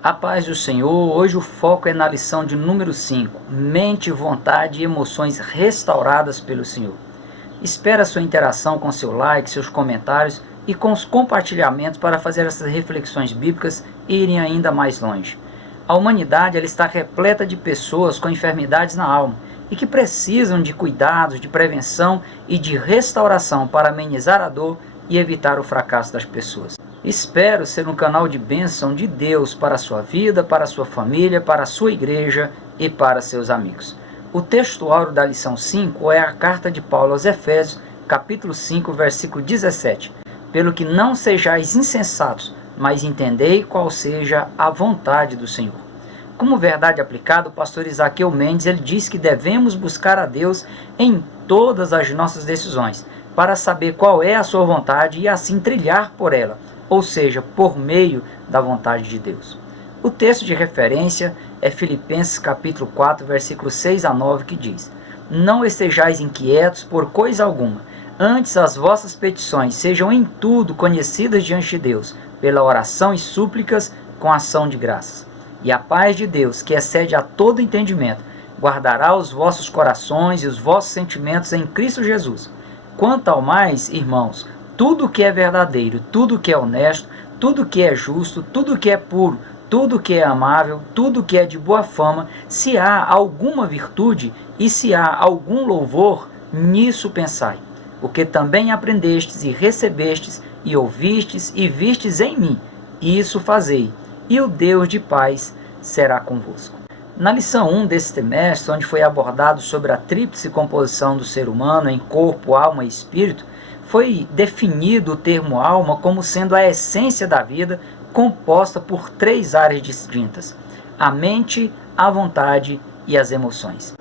A paz do Senhor, hoje o foco é na lição de número 5, mente, vontade e emoções restauradas pelo Senhor. Espero a sua interação com seu like, seus comentários e com os compartilhamentos para fazer essas reflexões bíblicas irem ainda mais longe. A humanidade ela está repleta de pessoas com enfermidades na alma e que precisam de cuidados, de prevenção e de restauração para amenizar a dor e evitar o fracasso das pessoas. Espero ser um canal de bênção de Deus para a sua vida, para a sua família, para a sua igreja e para seus amigos. O texto áureo da lição 5 é a carta de Paulo aos Efésios, capítulo 5, versículo 17. Pelo que não sejais insensatos, mas entendei qual seja a vontade do Senhor. Como verdade aplicada, o pastor Isaqueu Mendes ele diz que devemos buscar a Deus em todas as nossas decisões, para saber qual é a sua vontade e assim trilhar por ela, ou seja, por meio da vontade de Deus. O texto de referência é Filipenses capítulo 4, versículos 6 a 9, que diz: Não estejais inquietos por coisa alguma, antes as vossas petições sejam em tudo conhecidas diante de Deus, pela oração e súplicas com ação de graças. E a paz de Deus, que excede a todo entendimento, guardará os vossos corações e os vossos sentimentos em Cristo Jesus. Quanto ao mais, irmãos, tudo que é verdadeiro, tudo que é honesto, tudo que é justo, tudo que é puro, tudo que é amável, tudo que é de boa fama, se há alguma virtude e se há algum louvor, nisso pensai. O que também aprendestes e recebestes e ouvistes e vistes em mim, isso fazei, e o Deus de paz será convosco. Na lição 1 desse trimestre, onde foi abordado sobre a tríplice composição do ser humano em corpo, alma e espírito, foi definido o termo alma como sendo a essência da vida, composta por 3 áreas distintas: a mente, a vontade e as emoções.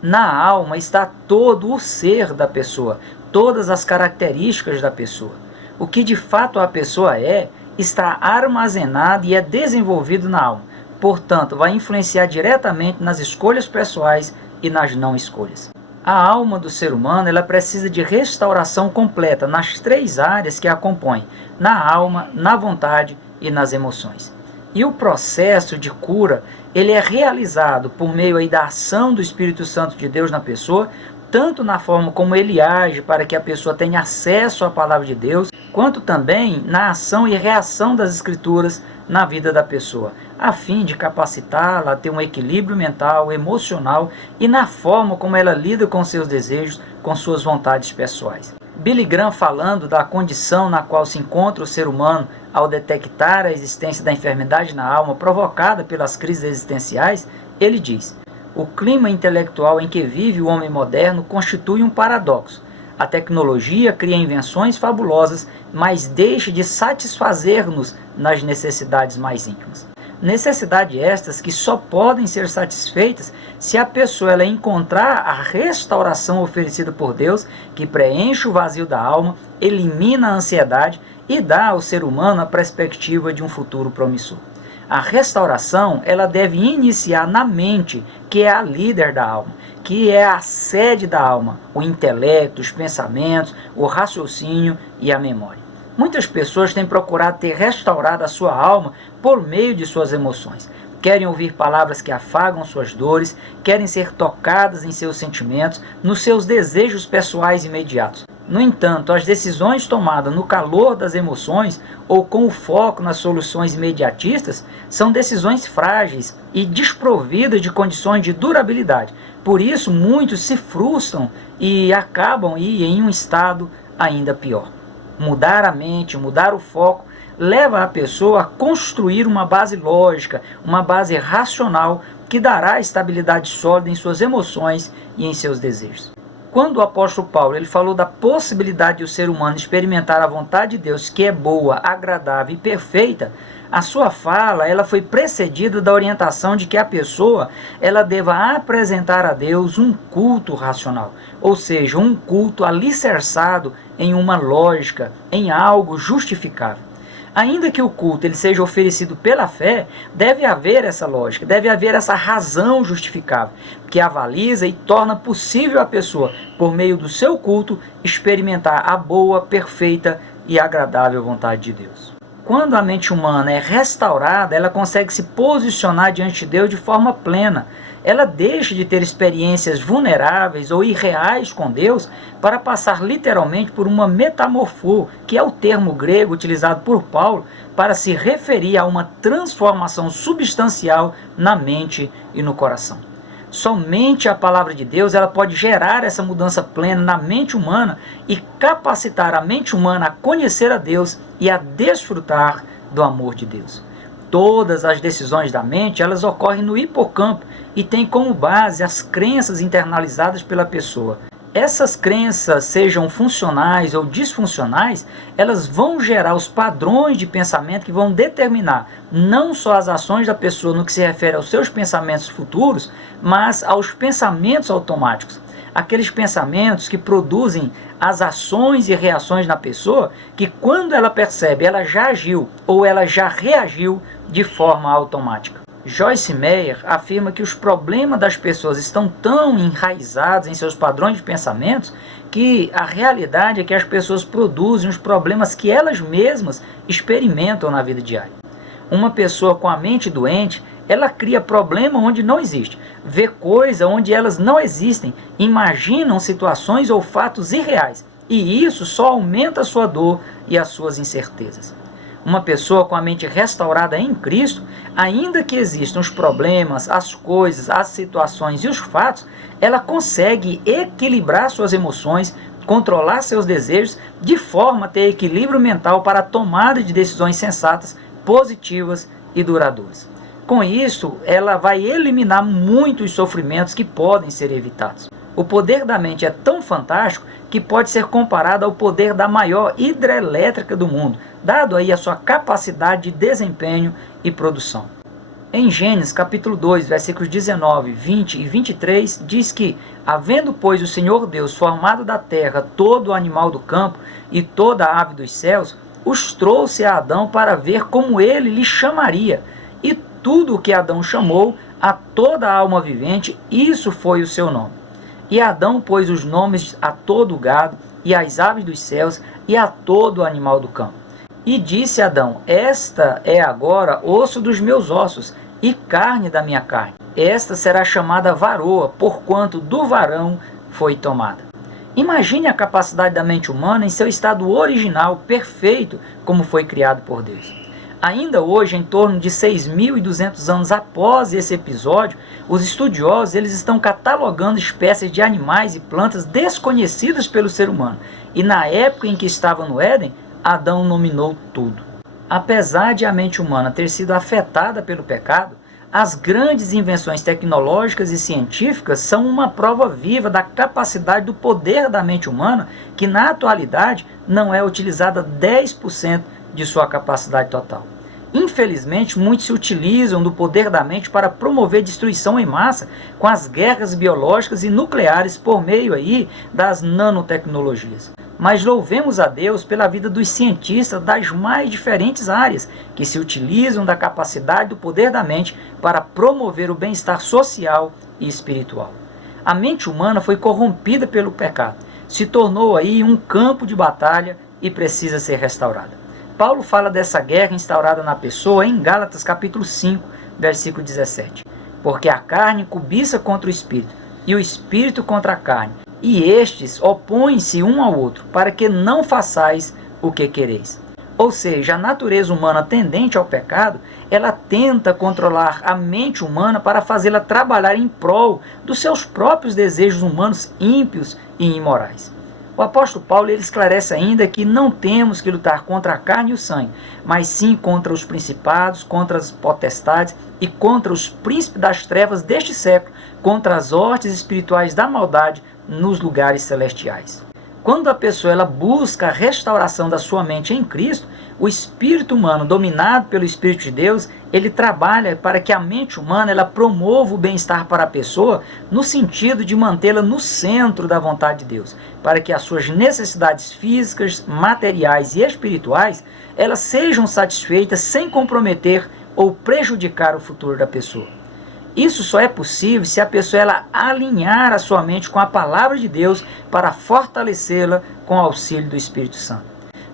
Na alma está todo o ser da pessoa, todas as características da pessoa. O que de fato a pessoa é, está armazenado e é desenvolvido na alma. Portanto, vai influenciar diretamente nas escolhas pessoais e nas não escolhas. A alma do ser humano ela precisa de restauração completa nas 3 áreas que a compõem: na alma, na vontade e nas emoções. E o processo de cura ele é realizado por meio aí da ação do Espírito Santo de Deus na pessoa, tanto na forma como ele age para que a pessoa tenha acesso à palavra de Deus, quanto também na ação e reação das Escrituras na vida da pessoa, a fim de capacitá-la a ter um equilíbrio mental, emocional e na forma como ela lida com seus desejos, com suas vontades pessoais. Billy Graham, falando da condição na qual se encontra o ser humano ao detectar a existência da enfermidade na alma provocada pelas crises existenciais, ele diz: o clima intelectual em que vive o homem moderno constitui um paradoxo. A tecnologia cria invenções fabulosas, mas deixa de satisfazer-nos nas necessidades mais íntimas. Necessidades estas que só podem ser satisfeitas se a pessoa ela encontrar a restauração oferecida por Deus, que preenche o vazio da alma, elimina a ansiedade e dá ao ser humano a perspectiva de um futuro promissor. A restauração ela deve iniciar na mente, que é a líder da alma, que é a sede da alma, o intelecto, os pensamentos, o raciocínio e a memória. Muitas pessoas têm procurado ter restaurado a sua alma por meio de suas emoções. Querem ouvir palavras que afagam suas dores, querem ser tocadas em seus sentimentos, nos seus desejos pessoais imediatos. No entanto, as decisões tomadas no calor das emoções ou com o foco nas soluções imediatistas são decisões frágeis e desprovidas de condições de durabilidade. Por isso, muitos se frustram e acabam em um estado ainda pior. Mudar a mente, mudar o foco, leva a pessoa a construir uma base lógica, uma base racional que dará estabilidade sólida em suas emoções e em seus desejos. Quando o apóstolo Paulo ele falou da possibilidade de o ser humano experimentar a vontade de Deus, que é boa, agradável e perfeita, a sua fala ela foi precedida da orientação de que a pessoa ela deva apresentar a Deus um culto racional, ou seja, um culto alicerçado em uma lógica, em algo justificável. Ainda que o culto ele seja oferecido pela fé, deve haver essa lógica, deve haver essa razão justificável, que avaliza e torna possível a pessoa, por meio do seu culto, experimentar a boa, perfeita e agradável vontade de Deus. Quando a mente humana é restaurada, ela consegue se posicionar diante de Deus de forma plena. Ela deixa de ter experiências vulneráveis ou irreais com Deus para passar literalmente por uma metamorfose, que é o termo grego utilizado por Paulo para se referir a uma transformação substancial na mente e no coração. Somente a palavra de Deus ela pode gerar essa mudança plena na mente humana e capacitar a mente humana a conhecer a Deus e a desfrutar do amor de Deus. Todas as decisões da mente elas ocorrem no hipocampo e têm como base as crenças internalizadas pela pessoa. Essas crenças, sejam funcionais ou disfuncionais, elas vão gerar os padrões de pensamento que vão determinar não só as ações da pessoa no que se refere aos seus pensamentos futuros, mas aos pensamentos automáticos. Aqueles pensamentos que produzem as ações e reações na pessoa, que quando ela percebe, ela já agiu ou ela já reagiu de forma automática. Joyce Meyer afirma que os problemas das pessoas estão tão enraizados em seus padrões de pensamentos que a realidade é que as pessoas produzem os problemas que elas mesmas experimentam na vida diária. Uma pessoa com a mente doente, ela cria problema onde não existe, vê coisas onde elas não existem, imaginam situações ou fatos irreais, e isso só aumenta a sua dor e as suas incertezas. Uma pessoa com a mente restaurada em Cristo, ainda que existam os problemas, as coisas, as situações e os fatos, ela consegue equilibrar suas emoções, controlar seus desejos, de forma a ter equilíbrio mental para a tomada de decisões sensatas, positivas e duradouras. Com isso, ela vai eliminar muitos sofrimentos que podem ser evitados. O poder da mente é tão fantástico que pode ser comparado ao poder da maior hidrelétrica do mundo, dado aí a sua capacidade de desempenho e produção. Em Gênesis capítulo 2, versículos 19, 20 e 23, diz que, havendo, pois, o Senhor Deus formado da terra todo o animal do campo e toda a ave dos céus, os trouxe a Adão para ver como ele lhe chamaria. E tudo o que Adão chamou a toda a alma vivente, isso foi o seu nome. E Adão pôs os nomes a todo o gado, e às aves dos céus, e a todo o animal do campo. E disse Adão, esta é agora osso dos meus ossos, e carne da minha carne. Esta será chamada varoa, porquanto do varão foi tomada. Imagine a capacidade da mente humana em seu estado original, perfeito, como foi criado por Deus. Ainda hoje, em torno de 6.200 anos após esse episódio, os estudiosos eles estão catalogando espécies de animais e plantas desconhecidas pelo ser humano. E na época em que estava no Éden, Adão nominou tudo. Apesar de a mente humana ter sido afetada pelo pecado, as grandes invenções tecnológicas e científicas são uma prova viva da capacidade do poder da mente humana, que na atualidade não é utilizada 10% de sua capacidade total. Infelizmente, muitos se utilizam do poder da mente para promover destruição em massa com as guerras biológicas e nucleares por meio aí das nanotecnologias. Mas louvemos a Deus pela vida dos cientistas das mais diferentes áreas, que se utilizam da capacidade do poder da mente para promover o bem-estar social e espiritual. A mente humana foi corrompida pelo pecado, se tornou aí um campo de batalha e precisa ser restaurada. Paulo fala dessa guerra instaurada na pessoa em Gálatas capítulo 5, versículo 17. Porque a carne cobiça contra o espírito, e o espírito contra a carne, e estes opõem-se um ao outro, para que não façais o que quereis. Ou seja, a natureza humana tendente ao pecado, ela tenta controlar a mente humana para fazê-la trabalhar em prol dos seus próprios desejos humanos ímpios e imorais. O apóstolo Paulo ele esclarece ainda que não temos que lutar contra a carne e o sangue, mas sim contra os principados, contra as potestades e contra os príncipes das trevas deste século, contra as hostes espirituais da maldade nos lugares celestiais. Quando a pessoa ela busca a restauração da sua mente em Cristo, o espírito humano, dominado pelo Espírito de Deus, ele trabalha para que a mente humana ela promova o bem-estar para a pessoa, no sentido de mantê-la no centro da vontade de Deus, para que as suas necessidades físicas, materiais e espirituais, elas sejam satisfeitas sem comprometer ou prejudicar o futuro da pessoa. Isso só é possível se a pessoa ela alinhar a sua mente com a palavra de Deus para fortalecê-la com o auxílio do Espírito Santo.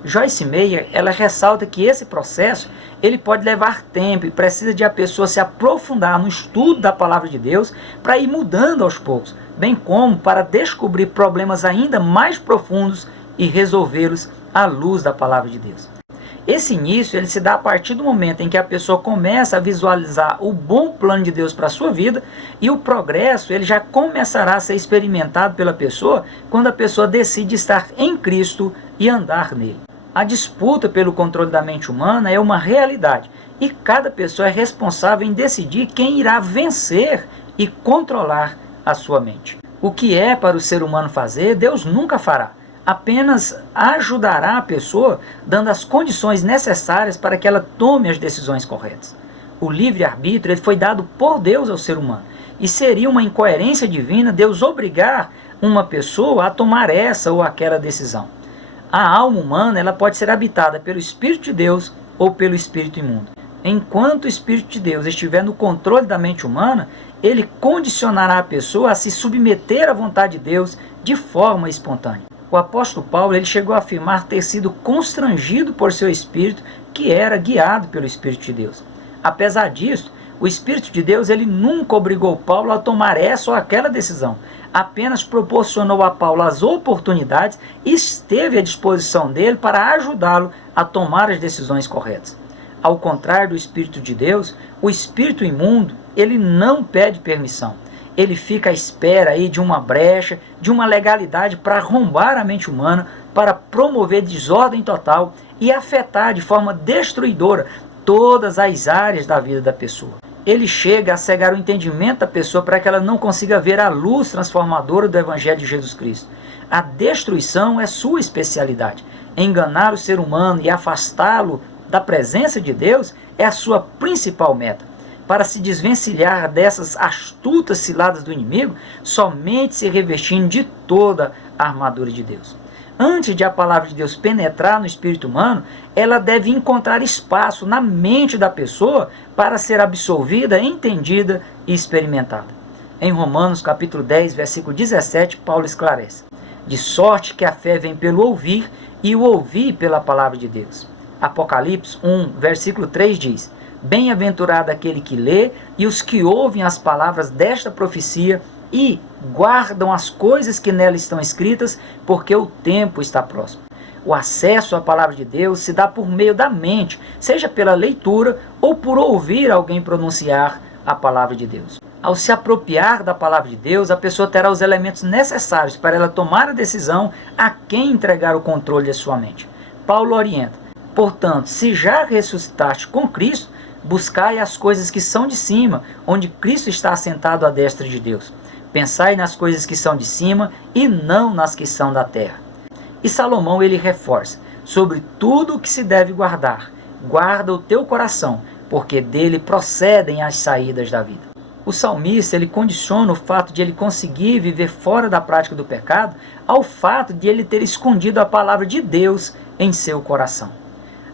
Joyce Meyer, ela ressalta que esse processo ele pode levar tempo e precisa de a pessoa se aprofundar no estudo da palavra de Deus para ir mudando aos poucos, bem como para descobrir problemas ainda mais profundos e resolvê-los à luz da palavra de Deus. Esse início ele se dá a partir do momento em que a pessoa começa a visualizar o bom plano de Deus para a sua vida, e o progresso ele já começará a ser experimentado pela pessoa quando a pessoa decide estar em Cristo e andar nele. A disputa pelo controle da mente humana é uma realidade, e cada pessoa é responsável em decidir quem irá vencer e controlar a sua mente. O que é para o ser humano fazer, Deus nunca fará. Apenas ajudará a pessoa dando as condições necessárias para que ela tome as decisões corretas. O livre-arbítrio ele foi dado por Deus ao ser humano, e seria uma incoerência divina Deus obrigar uma pessoa a tomar essa ou aquela decisão. A alma humana ela pode ser habitada pelo Espírito de Deus ou pelo espírito imundo. Enquanto o Espírito de Deus estiver no controle da mente humana, ele condicionará a pessoa a se submeter à vontade de Deus de forma espontânea. O apóstolo Paulo ele chegou a afirmar ter sido constrangido por seu espírito, que era guiado pelo Espírito de Deus. Apesar disso, o Espírito de Deus ele nunca obrigou Paulo a tomar essa ou aquela decisão. Apenas proporcionou a Paulo as oportunidades e esteve à disposição dele para ajudá-lo a tomar as decisões corretas. Ao contrário do Espírito de Deus, o espírito imundo ele não pede permissão. Ele fica à espera aí de uma brecha, de uma legalidade para arrombar a mente humana, para promover desordem total e afetar de forma destruidora todas as áreas da vida da pessoa. Ele chega a cegar o entendimento da pessoa para que ela não consiga ver a luz transformadora do Evangelho de Jesus Cristo. A destruição é sua especialidade. Enganar o ser humano e afastá-lo da presença de Deus é a sua principal meta. Para se desvencilhar dessas astutas ciladas do inimigo, somente se revestindo de toda a armadura de Deus. Antes de a palavra de Deus penetrar no espírito humano, ela deve encontrar espaço na mente da pessoa para ser absorvida, entendida e experimentada. Em Romanos capítulo 10, versículo 17, Paulo esclarece: de sorte que a fé vem pelo ouvir, e o ouvir pela palavra de Deus. Apocalipse 1, versículo 3 diz: bem-aventurado aquele que lê e os que ouvem as palavras desta profecia e guardam as coisas que nela estão escritas, porque o tempo está próximo. O acesso à palavra de Deus se dá por meio da mente, seja pela leitura ou por ouvir alguém pronunciar a palavra de Deus. Ao se apropriar da palavra de Deus, a pessoa terá os elementos necessários para ela tomar a decisão a quem entregar o controle de sua mente. Paulo orienta: portanto, se já ressuscitaste com Cristo, buscai as coisas que são de cima, onde Cristo está assentado à destra de Deus. Pensai nas coisas que são de cima e não nas que são da terra. E Salomão ele reforça: sobre tudo o que se deve guardar, guarda o teu coração, porque dele procedem as saídas da vida. O salmista ele condiciona o fato de ele conseguir viver fora da prática do pecado ao fato de ele ter escondido a palavra de Deus em seu coração.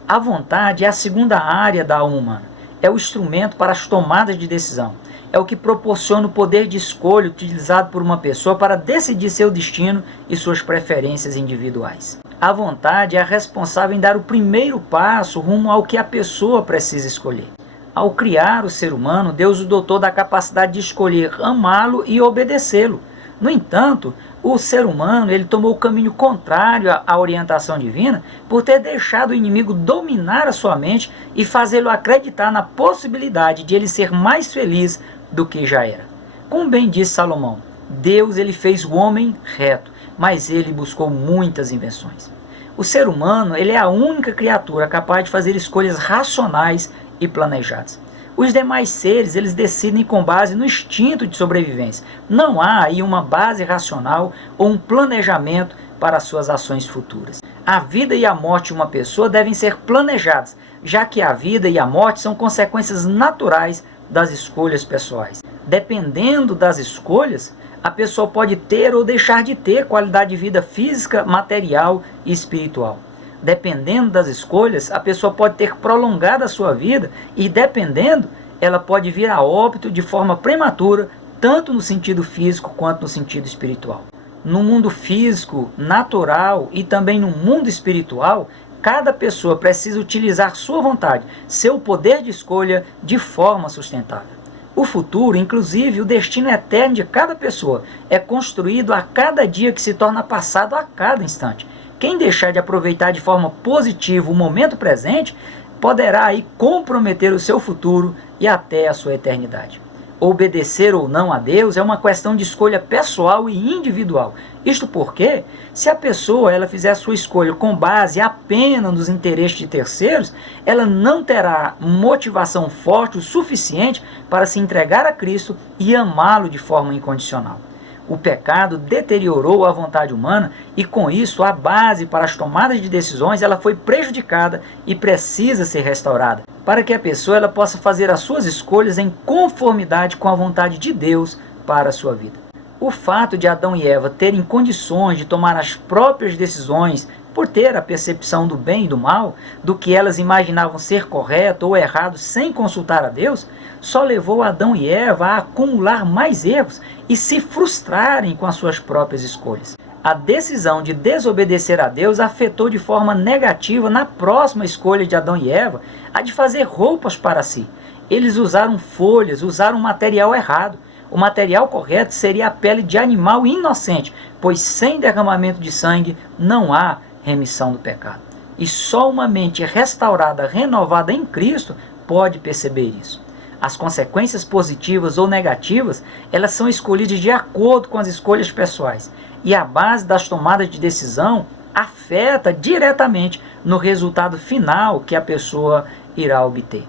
A vontade é a segunda área da alma humana. É o instrumento para as tomadas de decisão. É o que proporciona o poder de escolha utilizado por uma pessoa para decidir seu destino e suas preferências individuais. A vontade é a responsável em dar o primeiro passo rumo ao que a pessoa precisa escolher. Ao criar o ser humano, Deus o dotou da capacidade de escolher amá-lo e obedecê-lo. No entanto, o ser humano ele tomou o caminho contrário à orientação divina por ter deixado o inimigo dominar a sua mente e fazê-lo acreditar na possibilidade de ele ser mais feliz do que já era. Como bem disse Salomão, Deus ele fez o homem reto, mas ele buscou muitas invenções. O ser humano ele é a única criatura capaz de fazer escolhas racionais e planejadas. Os demais seres, eles decidem com base no instinto de sobrevivência. Não há aí uma base racional ou um planejamento para as suas ações futuras. A vida e a morte de uma pessoa devem ser planejadas, já que a vida e a morte são consequências naturais das escolhas pessoais. Dependendo das escolhas, a pessoa pode ter ou deixar de ter qualidade de vida física, material e espiritual. Dependendo das escolhas, a pessoa pode ter prolongado a sua vida e, dependendo, ela pode vir a óbito de forma prematura, tanto no sentido físico quanto no sentido espiritual. No mundo físico, natural e também no mundo espiritual, cada pessoa precisa utilizar sua vontade, seu poder de escolha, de forma sustentável. O futuro, inclusive o destino eterno de cada pessoa, é construído a cada dia que se torna passado a cada instante. Quem deixar de aproveitar de forma positiva o momento presente, poderá aí comprometer o seu futuro e até a sua eternidade. Obedecer ou não a Deus é uma questão de escolha pessoal e individual. Isto porque, se a pessoa ela fizer a sua escolha com base apenas nos interesses de terceiros, ela não terá motivação forte o suficiente para se entregar a Cristo e amá-lo de forma incondicional. O pecado deteriorou a vontade humana e, com isso, a base para as tomadas de decisões ela foi prejudicada e precisa ser restaurada, para que a pessoa ela possa fazer as suas escolhas em conformidade com a vontade de Deus para a sua vida. O fato de Adão e Eva terem condições de tomar as próprias decisões por ter a percepção do bem e do mal, do que elas imaginavam ser correto ou errado sem consultar a Deus, só levou Adão e Eva a acumular mais erros e se frustrarem com as suas próprias escolhas. A decisão de desobedecer a Deus afetou de forma negativa na próxima escolha de Adão e Eva, a de fazer roupas para si. Eles usaram folhas, usaram material errado. O material correto seria a pele de animal inocente, pois sem derramamento de sangue não há remissão do pecado. E só uma mente restaurada, renovada em Cristo, pode perceber isso. As consequências positivas ou negativas, elas são escolhidas de acordo com as escolhas pessoais. E a base das tomadas de decisão afeta diretamente no resultado final que a pessoa irá obter.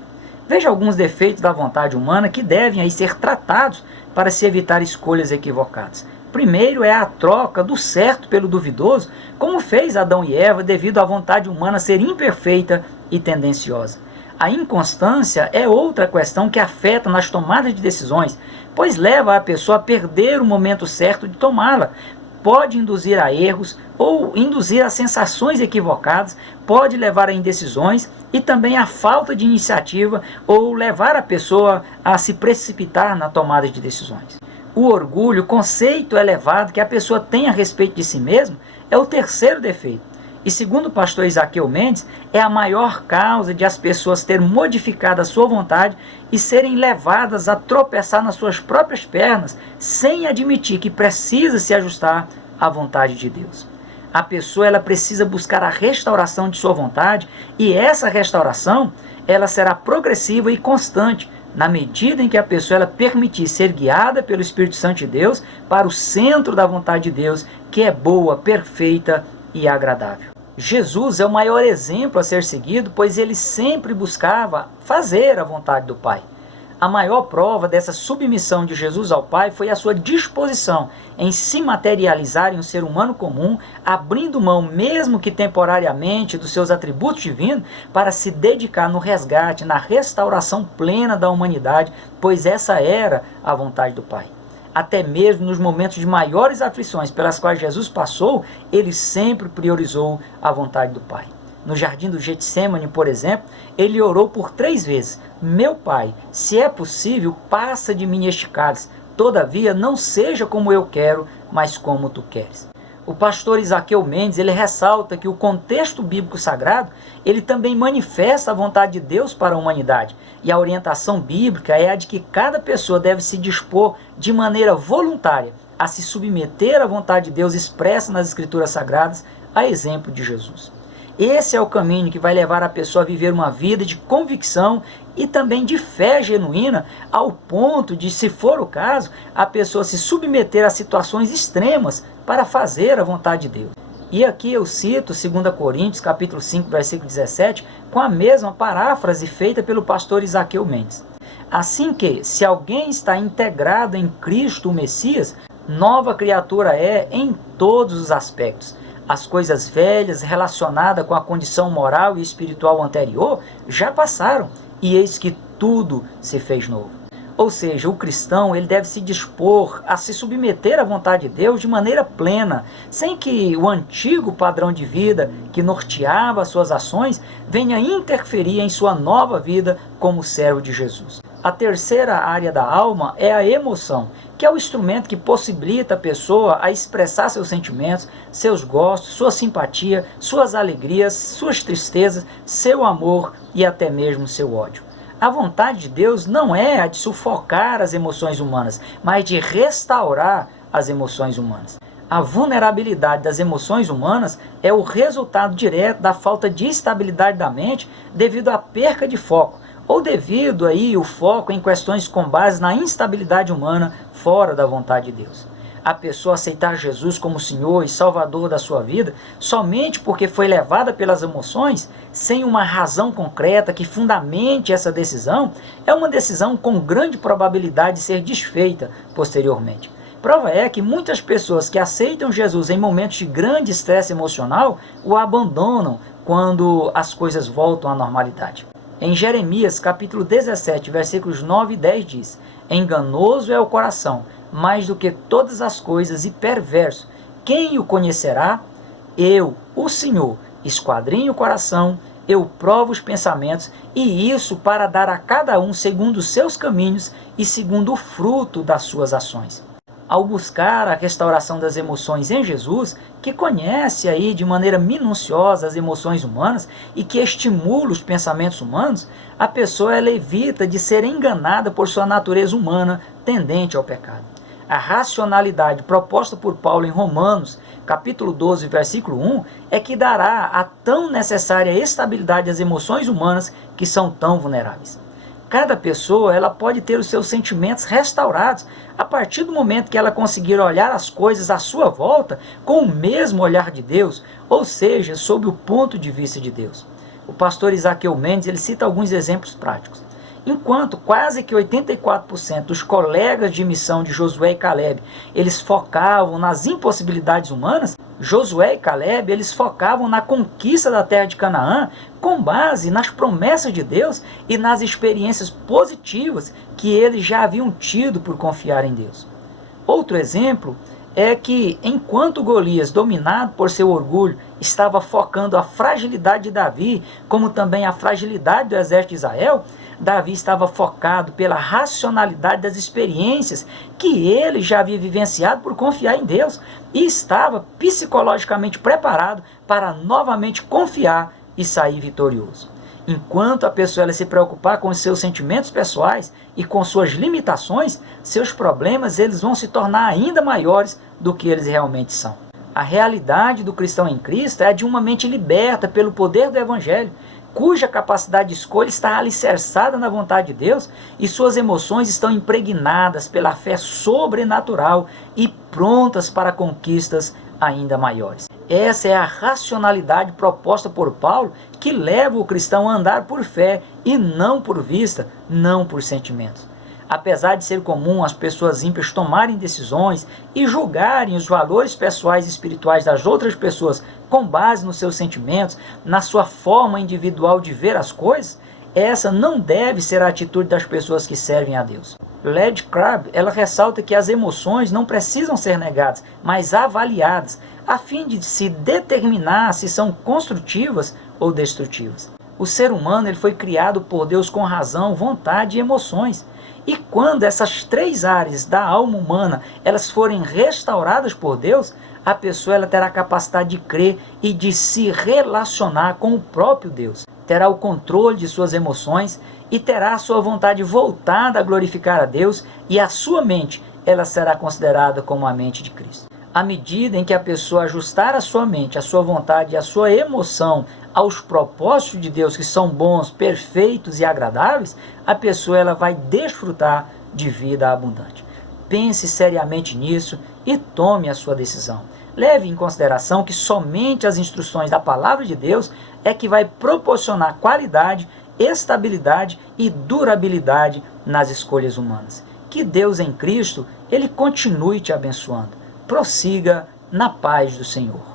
Veja alguns defeitos da vontade humana que devem aí ser tratados para se evitar escolhas equivocadas. Primeiro é a troca do certo pelo duvidoso, como fez Adão e Eva devido à vontade humana ser imperfeita e tendenciosa. A inconstância é outra questão que afeta nas tomadas de decisões, pois leva a pessoa a perder o momento certo de tomá-la. Pode induzir a erros ou induzir a sensações equivocadas, pode levar a indecisões e também a falta de iniciativa ou levar a pessoa a se precipitar na tomada de decisões. O orgulho, conceito elevado que a pessoa tem a respeito de si mesma, é o terceiro defeito. E segundo o pastor Isaqueu Mendes, é a maior causa de as pessoas terem modificado a sua vontade e serem levadas a tropeçar nas suas próprias pernas, sem admitir que precisa se ajustar à vontade de Deus. A pessoa ela precisa buscar a restauração de sua vontade, e essa restauração ela será progressiva e constante, na medida em que a pessoa ela permitir ser guiada pelo Espírito Santo de Deus para o centro da vontade de Deus, que é boa, perfeita e agradável. Jesus é o maior exemplo a ser seguido, pois ele sempre buscava fazer a vontade do Pai. A maior prova dessa submissão de Jesus ao Pai foi a sua disposição em se materializar em um ser humano comum, abrindo mão, mesmo que temporariamente, dos seus atributos divinos, para se dedicar no resgate, na restauração plena da humanidade, pois essa era a vontade do Pai. Até mesmo nos momentos de maiores aflições pelas quais Jesus passou, ele sempre priorizou a vontade do Pai. No jardim do Getsêmani, por exemplo, ele orou por 3 vezes: meu Pai, se é possível, passa de mim este cálice, todavia não seja como eu quero, mas como tu queres. O pastor Isaqueu Mendes, ele ressalta que o contexto bíblico sagrado, ele também manifesta a vontade de Deus para a humanidade. E a orientação bíblica é a de que cada pessoa deve se dispor de maneira voluntária a se submeter à vontade de Deus expressa nas Escrituras Sagradas, a exemplo de Jesus. Esse é o caminho que vai levar a pessoa a viver uma vida de convicção e também de fé genuína, ao ponto de, se for o caso, a pessoa se submeter a situações extremas para fazer a vontade de Deus. E aqui eu cito 2 Coríntios, capítulo 5, versículo 17, com a mesma paráfrase feita pelo pastor Isaqueu Mendes. Assim que, se alguém está integrado em Cristo, o Messias, nova criatura é em todos os aspectos. As coisas velhas relacionadas com a condição moral e espiritual anterior já passaram, e eis que tudo se fez novo. Ou seja, o cristão ele deve se dispor a se submeter à vontade de Deus de maneira plena, sem que o antigo padrão de vida que norteava as suas ações venha interferir em sua nova vida como servo de Jesus. A terceira área da alma é a emoção, que é o instrumento que possibilita a pessoa a expressar seus sentimentos, seus gostos, sua simpatia, suas alegrias, suas tristezas, seu amor e até mesmo seu ódio. A vontade de Deus não é a de sufocar as emoções humanas, mas de restaurar as emoções humanas. A vulnerabilidade das emoções humanas é o resultado direto da falta de estabilidade da mente devido à perca de foco, ou devido aí o foco em questões com base na instabilidade humana fora da vontade de Deus. A pessoa aceitar Jesus como Senhor e Salvador da sua vida somente porque foi levada pelas emoções, sem uma razão concreta que fundamente essa decisão, é uma decisão com grande probabilidade de ser desfeita posteriormente. Prova é que muitas pessoas que aceitam Jesus em momentos de grande estresse emocional o abandonam quando as coisas voltam à normalidade. Em Jeremias capítulo 17, versículos 9 e 10 diz: enganoso é o coração, mais do que todas as coisas, e perverso. Quem o conhecerá? Eu, o Senhor, esquadrinho o coração, eu provo os pensamentos, e isso para dar a cada um segundo os seus caminhos e segundo o fruto das suas ações. Ao buscar a restauração das emoções em Jesus, que conhece aí de maneira minuciosa as emoções humanas e que estimula os pensamentos humanos, a pessoa ela evita de ser enganada por sua natureza humana tendente ao pecado. A racionalidade proposta por Paulo em Romanos, capítulo 12, versículo 1, é que dará a tão necessária estabilidade às emoções humanas que são tão vulneráveis. Cada pessoa ela pode ter os seus sentimentos restaurados a partir do momento que ela conseguir olhar as coisas à sua volta com o mesmo olhar de Deus, ou seja, sob o ponto de vista de Deus. O pastor Isaqueu Mendes ele cita alguns exemplos práticos. Enquanto quase que 84% dos colegas de missão de Josué e Caleb, eles focavam nas impossibilidades humanas, Josué e Caleb, eles focavam na conquista da terra de Canaã com base nas promessas de Deus e nas experiências positivas que eles já haviam tido por confiar em Deus. Outro exemplo é que, enquanto Golias, dominado por seu orgulho, estava focando a fragilidade de Davi, como também a fragilidade do exército de Israel, Davi estava focado pela racionalidade das experiências que ele já havia vivenciado por confiar em Deus e estava psicologicamente preparado para novamente confiar e sair vitorioso. Enquanto a pessoa ela se preocupar com os seus sentimentos pessoais e com suas limitações, seus problemas eles vão se tornar ainda maiores do que eles realmente são. A realidade do cristão em Cristo é a de uma mente liberta pelo poder do Evangelho, cuja capacidade de escolha está alicerçada na vontade de Deus e suas emoções estão impregnadas pela fé sobrenatural e prontas para conquistas ainda maiores. Essa é a racionalidade proposta por Paulo que leva o cristão a andar por fé e não por vista, não por sentimentos. Apesar de ser comum as pessoas ímpias tomarem decisões e julgarem os valores pessoais e espirituais das outras pessoas com base nos seus sentimentos, na sua forma individual de ver as coisas, essa não deve ser a atitude das pessoas que servem a Deus. Led Crabb, ela ressalta que as emoções não precisam ser negadas, mas avaliadas, a fim de se determinar se são construtivas ou destrutivas. O ser humano ele foi criado por Deus com razão, vontade e emoções. E quando essas três áreas da alma humana elas forem restauradas por Deus, a pessoa ela terá a capacidade de crer e de se relacionar com o próprio Deus. Terá o controle de suas emoções e terá a sua vontade voltada a glorificar a Deus, e a sua mente ela será considerada como a mente de Cristo. À medida em que a pessoa ajustar a sua mente, a sua vontade e a sua emoção aos propósitos de Deus que são bons, perfeitos e agradáveis, a pessoa ela vai desfrutar de vida abundante. Pense seriamente nisso e tome a sua decisão. Leve em consideração que somente as instruções da palavra de Deus é que vai proporcionar qualidade, estabilidade e durabilidade nas escolhas humanas. Que Deus em Cristo, ele continue te abençoando. Prossiga na paz do Senhor.